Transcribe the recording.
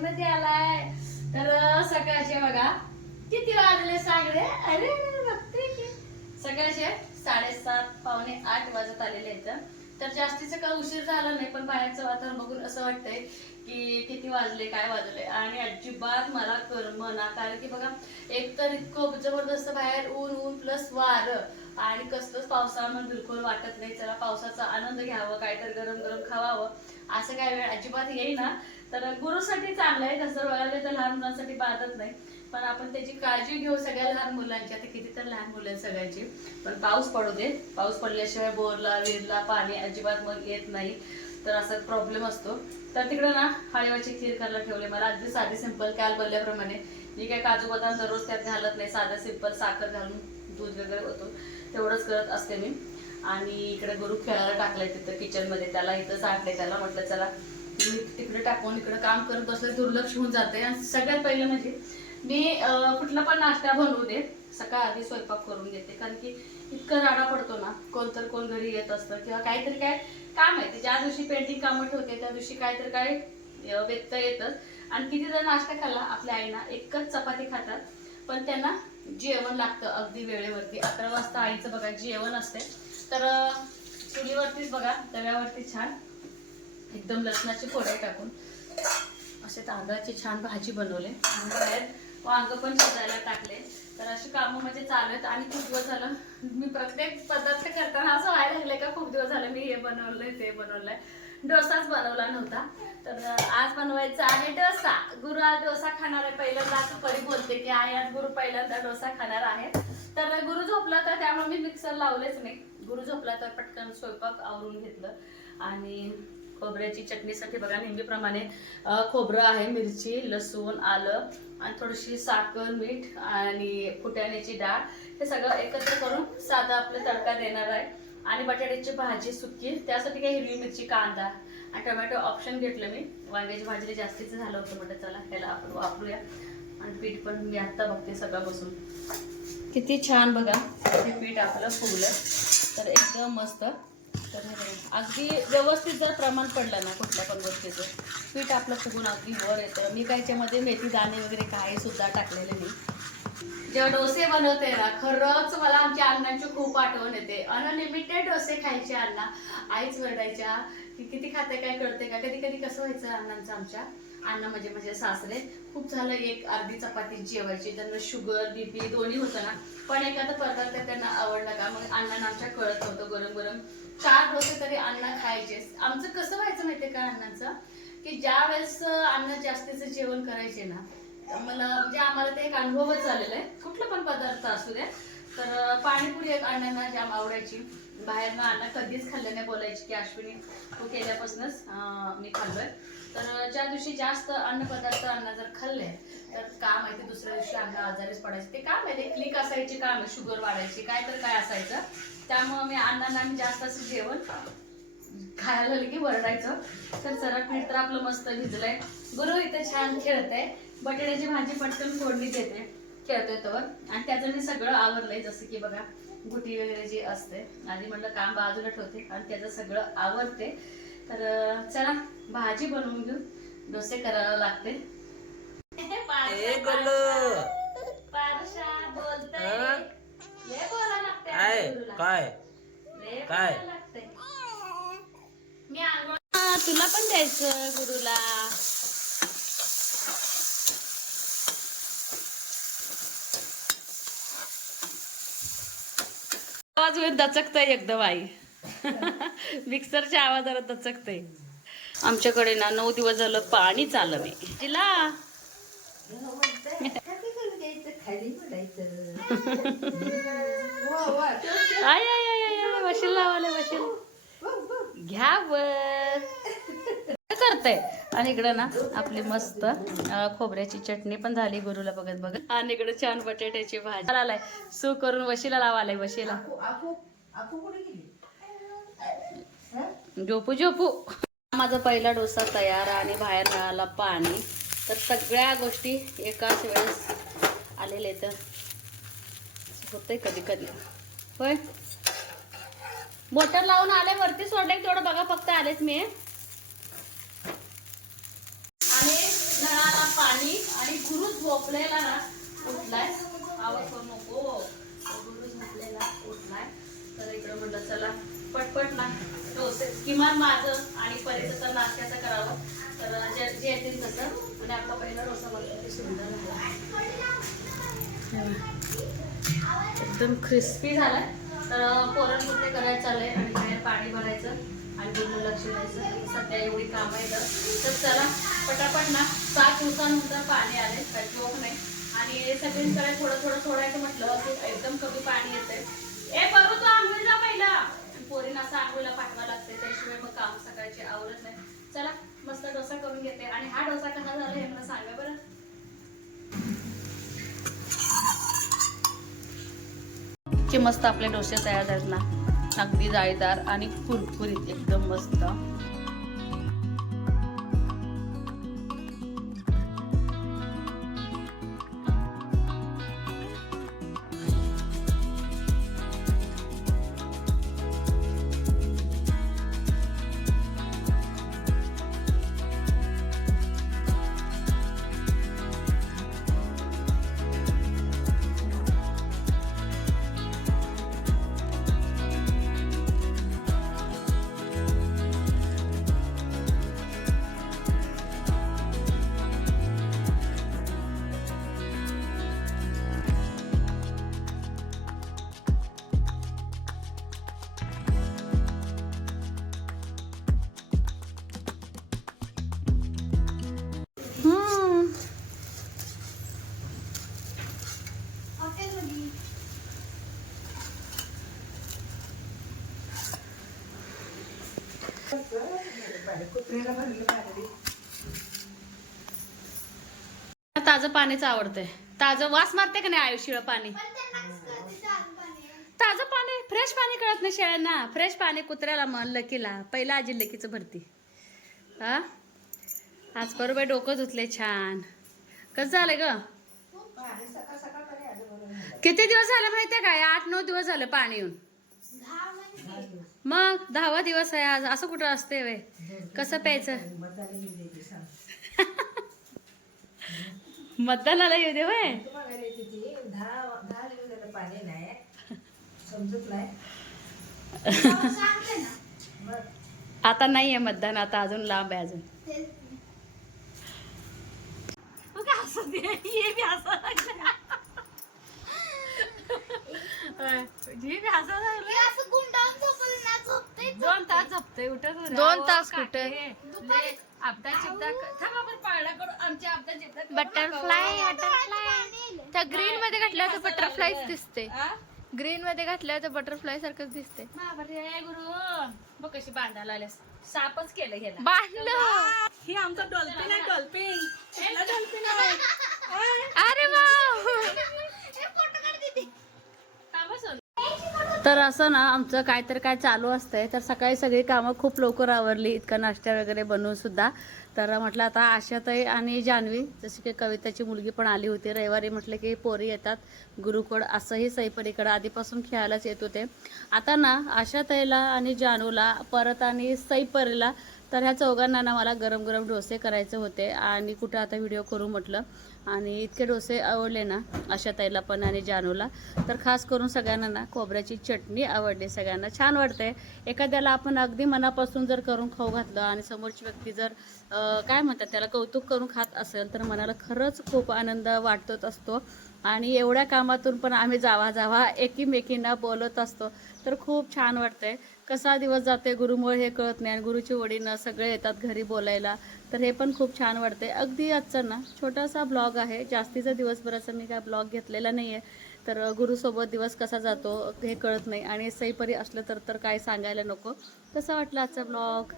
मध्ये आलाय. तर सकाळचे बघा किती वाजले सांगडे. अरे बघते की सकाळचे 7:30 पावणे 8 वाजत आलेले आहेत. तर जास्तीचं काय उशीर झाला नाही, पण बाहेरचं वातावरण बघून असं वाटतंय की किती वाजले काय वाजले. आणि अजिबात मला करमना, कारण की बघा एक तर इतकं जबरदस्त बाहेर ऊन प्लस वारं आणि कसलंच पावसाळ्यामध्ये बिलकुल वाटत नाही. चला पावसाचा आनंद घ्यावं, काहीतरी गरम गरम खावावं, असं काय वेळ अजिबात येईना. तर गुरुसाठी चांगलं आहे, तसं बघायला तर लहान मुलांसाठी बाधत नाही, पण आपण त्याची काळजी घेऊ सगळ्या लहान मुलांची. आता किती तर लहान मुलं सगळ्यांची. पण पाऊस पडू दे, पाऊस पडल्याशिवाय बोरला विरला पाणी अजिबात मग येत नाही, तर असा प्रॉब्लेम असतो. तर तिकडे ना हळीवाची खीर करायला ठेवले. मला अगदी साधी सिंपल काल बोलल्याप्रमाणे मी काय काजू बदाम दररोज त्यात घालत नाही, साधं सिंपल साखर घालून दूध वगैरे होतो तेवढंच करत असते मी. आणि इकडे गुरु खेळायला टाकलाय तिथं किचनमध्ये, त्याला इथं सांगते. त्याला म्हटलं चला मी तिकडे टाकून इकडे काम करत बसले, दुर्लक्ष होऊन जाते. आणि सगळ्यात पहिलं म्हणजे मी कुठला पण नाश्ता बनवू दे सकाळ आधी स्वयंपाक करून देते, कारण की इतकं राडा पडतो ना, कोण घरी येत असतं किंवा काहीतरी काय काम आहे. ज्या दिवशी पेंटिंग कामं ठेवते त्या दिवशी काहीतरी काय व्यत्यय येतच. आणि किती जर नाश्ता खाल्ला आपल्या आईना एकच चपाती खातात, पण त्यांना जेवण लागतं अगदी वेळेवरती. 11 वाजता आईचं बघा जेवण असते. तर चुलीवरतीच बघा तव्यावरती छान एकदम लसणाची फोडणी टाकून असे तांदळाची छान भाजी बनवले आणि बाहेर वांग पण शिजायला टाकले. तर अशी कामं म्हणजे चालू आहेत. आणि खूप दिवस झालं मी प्रत्येक पदार्थ करताना असं व्हायला लागलंय का खूप दिवस झालं मी हे बनवलंय ते बनवलंय. डोसाच बनवला नव्हता, तर आज बनवायचा आहे डोसा. गुरु आज डोसा खाणार आहे. पहिल्यांदा परी बोलते की आई आज गुरु पहिल्यांदा डोसा खाणार आहे. तर गुरु झोपला तर त्यामुळे मी मिक्सर लावलेच नाही. गुरु झोपला तर पटकन स्वयंपाक आवरून घेतलं. आणि खोबऱ्याची चटणीसाठी बघा नेहमीप्रमाणे खोबरं आहे, मिरची, लसूण, आलं आणि थोडीशी साखर, मीठ आणि फुटाण्याची डाळ, हे सगळं एकत्र करून साधा आपला तडका देणार आहे. आणि बटाट्याची भाजी सुकी, त्यासाठी काही हिरवी मिरची, कांदा आणि टोमॅटो ऑप्शन घेतलं मी. वांग्याची भाजी जास्तीचं झालं होतं, म्हटलं चला ह्याला आपण वापरूया. आणि पीठ पण मी आत्ता बघते सगळं बसून किती छान बघा हे पीठ आपलं फुगलं, तर एकदम मस्त. तर अगदी व्यवस्थित जर प्रमाण पडलं ना कुठल्या पण गोष्टीचं, पीठ आपलं फुगून अगदी वर येतं. मी काय याच्यामध्ये मेथी दाणे वगैरे काही सुद्धा टाकलेले नाही. जेव्हा डोसे बनवते ना खरंच मला आमच्या अण्णांची खूप आठवण येते. अनलिमिटेड डोसे खायचे अण्णा. आईच वरडायच्या की किती खाते काय कळते का. कधी कधी कसं व्हायचं अण्णांचं, आमच्या अण्णा म्हणजे सासरे खूप झालं एक अर्धी चपाती जेवायची. त्यांना शुगर बीपी दोन्ही होतं ना, पण एखादा पदार्थ त्यांना आवडला का मग अण्णांना आमच्या कळत होतं. गरम गरम 4 डोसे तरी अण्णा खायचे. आमचं कसं व्हायचं माहितीये का अण्णांचं, की ज्या वेळेस अण्णा जास्तीचं जेवण करायचे ना, मला म्हणजे आम्हाला ते एक अनुभवच झालेला आहे. कुठला पण पदार्थ असू द्या, तर पाणीपुरी एक अण्णांना जाम आवडायची. बाहेरनं अण्णा कधीच खाल्लं नाही, बोलायची की अश्विनी तू केल्यापासूनच मी खाल्लोय. तर ज्या दिवशी जास्त अन्न पदार्थ अण्णा जर खाल्ले तर काय माहिती दुसऱ्या दिवशी अण्णा आजारीच पडायचे. ते काय माहिती क्लिक असायची काय शुगर वाढायची काय तर काय असायचं. त्यामुळे मी अण्णांना मी जास्त असं जेवण खायला लागलं की वरडायचं. तर चला पीठ तर आपलं मस्त भिजलंय. गुरु इथं छान खेळतंय, बटाट्याची भाजी पटकन फोडणी देते, खेळतोय तोवर. आणि त्याचं मी सगळं आवरलंय, जसं की बघा गुटी वगैरे जी असते आधी म्हटलं काम बाजूला ठेवते आणि त्याचं सगळं आवरते. तर चला भाजी बनवून घेऊ, डोसे करायला लागते. पारशा बोलतोय लय बोलायला लागते काय काय मी आंघोळ तुला पण द्यायचं गुरुला. आवाज दचकतय एकदम आई. मिक्सरच्या आवाजाला दचकतय. आमच्याकडे ना 9 दिवस झालं पाणी चाललं नाही. जिला आय आय आय वशील लावाले वशील घ्या वर करते. आणि इकडं ना आपली मस्त खोबऱ्याची चटणी पण झाली गुरुला बघत बघत. आणि इकडे छान बटाट्याची भाजी आलाय सू करून वशीला लावालाय. वशीला झोपू झोपू. माझा पहिला डोसा तयार आणि बाहेर मिळाला पाणी. तर सगळ्या गोष्टी एकाच वेळेस आलेले तर होतंय कधी कधी. होय मोटर लावून आले वरती सोडले तेवढं बघा फक्त आलेच मी. आणि ना पाणी आणि गुरु झोपलेला ना उठलाय. आवाज करू नको. गुरु झोपलेला उठलाय. तर इकडे म्हटलं चला पटपट ना डोसे किमान माझं आणि परीचं तर नाश्त्याचं करावं. तर जे येतील तसं. आणि आपला पहिला डोसा बनवला ते सुंदर झाला, एकदम क्रिस्पी झालाय. तर पोरण करायचं चाललंय आणि बाहेर पाणी भरायचं आणि पूर्ण लक्ष द्यायचं. सध्या एवढी कामं येतं. तर चला पटापट ना 7 दिवसानंतर पाणी आले काही जोक नाही. आणि सगळींकडे थोडं थोडं सोडायचं म्हटलं की एकदम कमी पाणी येतंय. बरोबर तू आंघोळीला पहिला पोरींना असं आंघोळीला पाठवा लागते, त्याशिवाय मग काम सकाळची आवरत नाही. चला मस्त डोसा करून घेते. आणि हा डोसा कसा झाला हे मला सांगा बरं. इतके मस्त आपले डोसे तयार आहेत ना, अगदी जाळीदार आणि कुरकुरीत एकदम मस्त. ताजं पाणीच आवडतंय. ताजं वास मारते का नाही आयुष्य पाणी. ताजं पाणी फ्रेश पाणी कळत नाही शेळ्यांना. फ्रेश पाणी कुत्र्याला मन लकीला पहिला आजी लकीचं भरती. हा आज बरोबर डोकं धुतले छान. कसं झालं ग. किती दिवस झाले माहितीये काय. 8-9 दिवस झाले पाणी येऊन. मग 10वा दिवस आहे आज. असं कुठं असते वे. कसं प्यायचं. मतदानाला येऊ दे वय. आता नाहीये मतदान. आता अजून लांब आहे अजून. दोन तास झोपते उठत 2 तास कुठे. बटरफ्लाय त्या ग्रीन मध्ये घातल्यावर तर बटरफ्लायच दिसते. ग्रीन मध्ये घातल्यावर तर बटरफ्लाय सारखंच दिसते. गुरु बघ कशी बांधायला आल्यास. सापच केलं ह्याला. बांधलं. ही आमचा डॉल्फिन आहे. डॉल्फिन डॉल्फिन आहे. अरे वाव. तर असं ना आमचं काय चालू असतंय. तर सकाळी सगळी कामं खूप लवकर आवरली. इतकं नाश्ता वगैरे बनवून सुद्धा. तर म्हटलं आता आशाताई आणि जान्हवी जशी की कविताची मुलगी पण आली होती रविवारी. म्हटलं की पोरी येतात गुरुकड. असंही सईपरीकडं आधीपासून खेळायलाच येत होते. आता ना आशाताईला आणि जानूला परत आणि सईपरीला तर ह्या चौघांना ना मला गरम गरम डोसे करायचे होते. आणि कुठं आता व्हिडिओ करू म्हटलं. आणि इतके डोसे आवडले ना आशाताईला पण आणि जानूला. तर खास करून सगळ्यांना ना खोबऱ्याची चटणी आवडली. सगळ्यांना छान वाटते. एखाद्याला आपण अगदी मनापासून जर करून खाऊ घातलं आणि समोरची व्यक्ती जर काय म्हणतात त्याला कौतुक करून खात असेल तर मनाला खरंच खूप आनंद वाटतच असतो. आणि एवढ्या कामातून पण आम्ही जावा एकीमेकींना बोलत असतो. तर खूप छान वाटतंय. कसा दिवस जाते गुरुमुळे हे कळत नाही. आणि गुरुची वडीनं सगळे येतात घरी बोलायला. तर हे पण खूप छान वाटते. अगदी आजचा ना छोटासा ब्लॉग आहे. जास्तीचा दिवसभराचा मी काय ब्लॉग घेतलेला नाही आहे. तर गुरुसोबत दिवस कसा जातो हे कळत नाही. आणि सईपरी असलं तर काय सांगायला नको. कसा वाटला आजचा ब्लॉग.